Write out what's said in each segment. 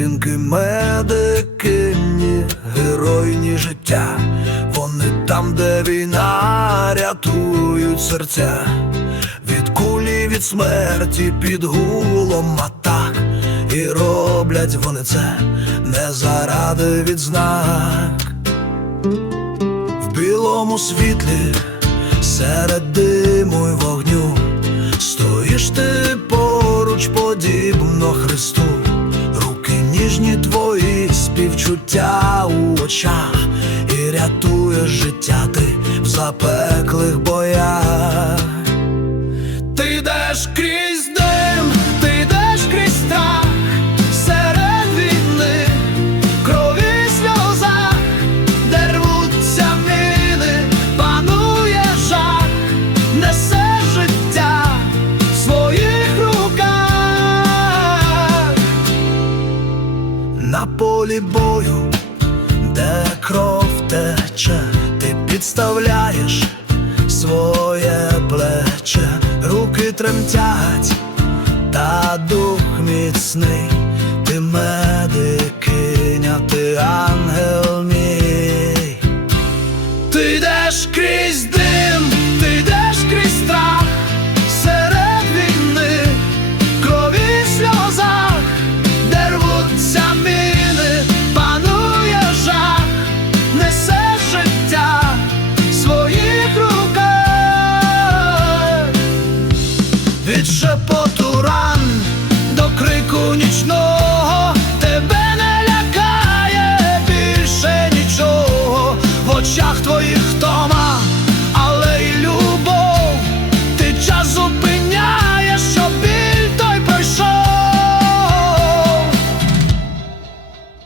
Жінки медики, ні геройні життя. Вони там, де війна, рятують серця. Від кулі, від смерті під гулом атак. І роблять вони це не заради відзнак. В білому світлі серед диму й вогню ніжні твої, співчуття у очах, і рятуєш життя ти в запеклих боях. На полі бою, де кров тече, ти підставляєш своє плече, руки тремтять, та дух міцний,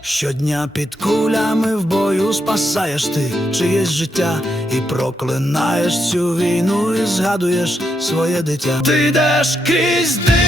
Щодня під кулями в бою спасаєш ти чиєсь життя і проклинаєш цю війну, і згадуєш своє дитя. Ти йдеш крізь дим,